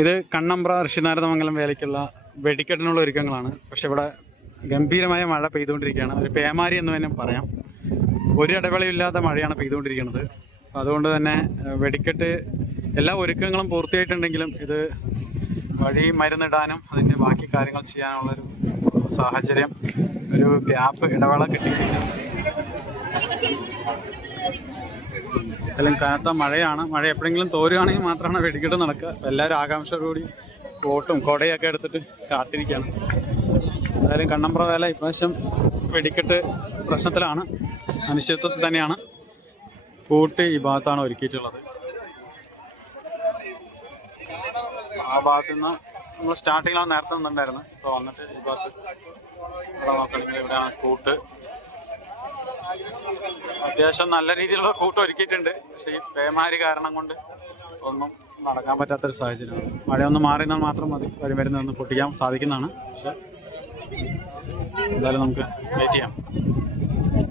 ഇത് കണ്ണമ്പ്ര ഋഷിനാരദമംഗലം വേലയ്ക്കുള്ള വെടിക്കെട്ടിനുള്ള ഒരുക്കങ്ങളാണ്. പക്ഷെ ഇവിടെ ഗംഭീരമായ മഴ പെയ്തുകൊണ്ടിരിക്കുകയാണ്. ഒരു പേമാരി എന്ന് തന്നെ പറയാം. ഒരു ഇടവേളയില്ലാത്ത മഴയാണ് പെയ്തുകൊണ്ടിരിക്കുന്നത്. അതുകൊണ്ട് തന്നെ വെടിക്കെട്ട് എല്ലാ ഒരുക്കങ്ങളും പൂർത്തിയായിട്ടുണ്ടെങ്കിലും ഇത് വഴി മരുന്നിടാനും അതിൻ്റെ ബാക്കി കാര്യങ്ങൾ ചെയ്യാനുള്ളൊരു സാഹചര്യം, ഒരു ഗ്യാപ്പ്, ഇടവേള കിട്ടിയിട്ടില്ല. എല്ലാം കനത്ത മഴയാണ്. മഴ എപ്പോഴെങ്കിലും തോരുകയാണെങ്കിൽ മാത്രമാണ് വെടിക്കെട്ട് നടക്കുക. എല്ലാവരും ആകാംക്ഷയോടുകൂടി കോട്ടും കൊടയൊക്കെ എടുത്തിട്ട് കാത്തിരിക്കുകയാണ്. എന്തായാലും കണ്ണമ്പ്ര വേല ഇപ്രാവശ്യം വെടിക്കെട്ട് പ്രശ്നത്തിലാണ്, അനിശ്ചിതത്വത്തിൽ തന്നെയാണ്. കൂട്ടി ഈ ഭാഗത്താണ് ഒരുക്കിയിട്ടുള്ളത്. ആ ഭാഗത്തു നിന്ന് നമ്മൾ സ്റ്റാർട്ടിങ്ങിലാണ് നേരത്തെ നിന്നുണ്ടായിരുന്നു. ഇപ്പോൾ വന്നിട്ട് ഈ ഭാഗത്ത് ഇവിടെ നോക്കണമെങ്കിൽ ഇവിടെയാണ് കൂട്ട്. അത്യാവശ്യം നല്ല രീതിയിലുള്ള കൂട്ട് ഒരുക്കിയിട്ടുണ്ട്. പക്ഷേ ഈ പേമാരി കാരണം കൊണ്ട് ഒന്നും നടക്കാൻ പറ്റാത്തൊരു സാഹചര്യമാണ്. മഴയൊന്ന് മാറി നിന്നാൽ മാത്രം മതി വഴിമരുന്ന് ഒന്ന് പൊട്ടിക്കാൻ സാധിക്കുന്നതാണ്. പക്ഷെ എന്തായാലും നമുക്ക് വെയിറ്റ് ചെയ്യാം.